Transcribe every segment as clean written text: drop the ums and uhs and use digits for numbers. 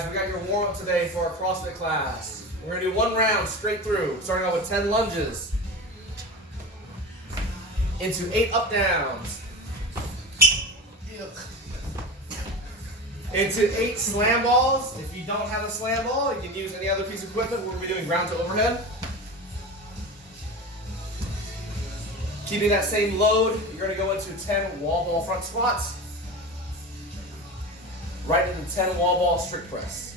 guys, we got your warm-up today for our CrossFit class. We're gonna do one round straight through, starting out with 10 lunges into 8 up downs, into 8 slam balls. If you don't have a slam ball, you can use any other piece of equipment. We're gonna be doing ground to overhead. Keeping that same load, you're gonna go into 10 wall ball front squats, right into 10 wall ball strict press.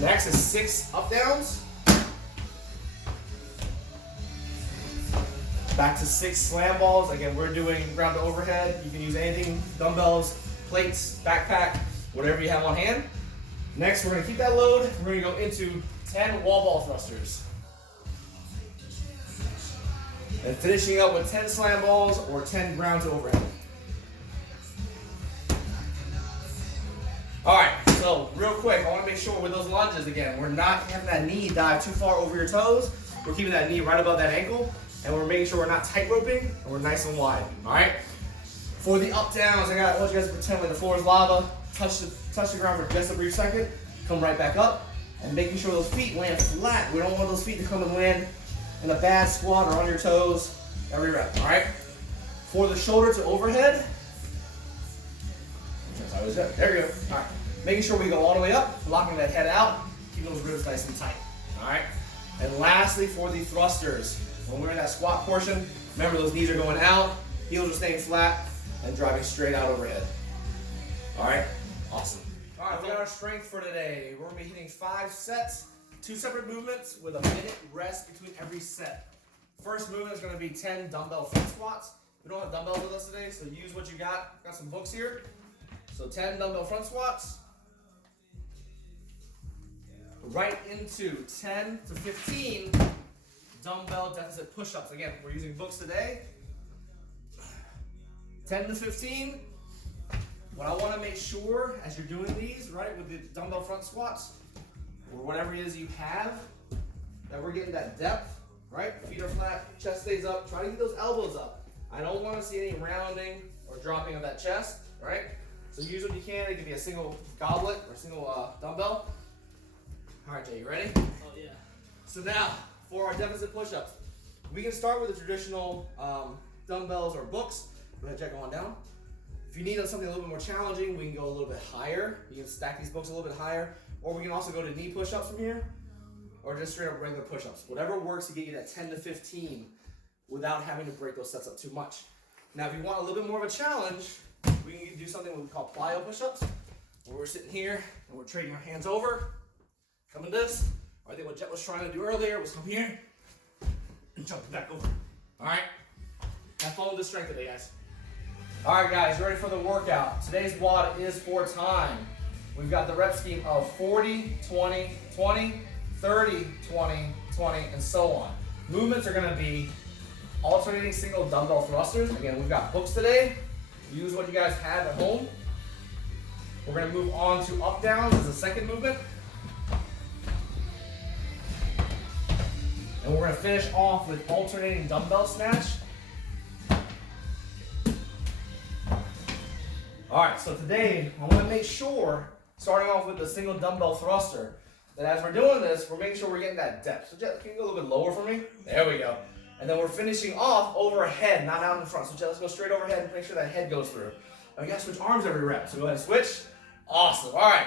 Next is 6 up downs. Back to 6 slam balls. Again, we're doing ground to overhead. You can use anything, dumbbells, plates, backpack, whatever you have on hand. Next, we're gonna keep that load. We're gonna go into 10 wall ball thrusters. And finishing up with 10 slam balls or 10 ground to overhead. All right, so real quick, I want to make sure with those lunges, again, we're not having that knee dive too far over your toes. We're keeping that knee right above that ankle, and we're making sure we're not tight roping, and we're nice and wide, all right? For the up downs, I want you guys to pretend like the floor is lava, touch the ground for just a brief second, come right back up, and making sure those feet land flat. We don't want those feet to come and land in a bad squat or on your toes every rep, all right? For the shoulder to overhead, there you go. All right. Making sure we go all the way up, locking that head out, keeping those ribs nice and tight. All right. And lastly, for the thrusters, when we're in that squat portion, remember those knees are going out, heels are staying flat, and driving straight out overhead. All right. Awesome. All right. We got our strength for today. We're gonna be hitting 5 sets, 2 separate movements with a minute rest between every set. First movement is gonna be 10 dumbbell front squats. We don't have dumbbells with us today, so use what you got. Got some books here. So 10 dumbbell front squats, right into 10 to 15 dumbbell deficit push-ups. Again, we're using books today. 10 to 15. What I want to make sure as you're doing these, right, with the dumbbell front squats, or whatever it is you have, that we're getting that depth, right? Feet are flat, chest stays up. Try to get those elbows up. I don't want to see any rounding or dropping of that chest, right? So use what you can. It could be a single goblet or a single dumbbell. All right, Jay, you ready? Oh, yeah. So now, for our deficit push-ups, we can start with the traditional dumbbells or books. Go ahead, Jack, go on down. If you need something a little bit more challenging, we can go a little bit higher. You can stack these books a little bit higher, or we can also go to knee push-ups from here, or just straight up regular push-ups. Whatever works to get you that 10 to 15 without having to break those sets up too much. Now, if you want a little bit more of a challenge, we can do something we call plyo push-ups, where we're sitting here and we're trading our hands over, coming this. Or I think what Jet was trying to do earlier was come here and jump back over. All right? Have fun with the strength today, guys. All right, guys, you ready for the workout? Today's WOD is for time. We've got the rep scheme of 40, 20, 20, 30, 20, 20, and so on. Movements are gonna be alternating single dumbbell thrusters. Again, we've got books today. Use what you guys have at home. We're going to move on to up downs as a second movement. And we're going to finish off with alternating dumbbell snatch. All right, so today I want to make sure, starting off with the single dumbbell thruster, that as we're doing this, we're making sure we're getting that depth. So Jet, can you go a little bit lower for me? There we go. And then we're finishing off overhead, not out in front. So let's go straight overhead and make sure that head goes through. And we gotta switch arms every rep. So go ahead and switch. Awesome. All right.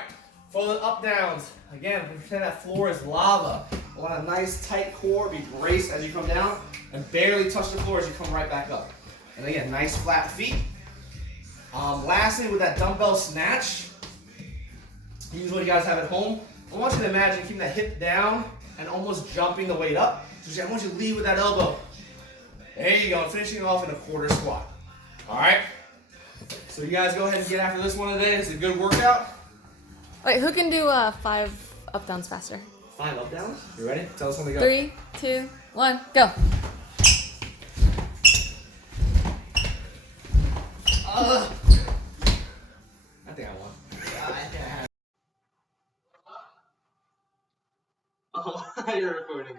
For the up downs, again, we pretend that floor is lava. I want a nice tight core, be braced as you come down, and barely touch the floor as you come right back up. And again, nice flat feet. Lastly, with that dumbbell snatch, use what you guys have at home. I want you to imagine keeping that hip down and almost jumping the weight up. So I want you to lead with that elbow. There you go, finishing off in a quarter squat. All right? So you guys go ahead and get after this one today. It's a good workout. Wait, who can do 5 up downs faster? 5 up downs? You ready? Tell us when to go. 3, 2, 1, go. I think I won. Oh, you're recording.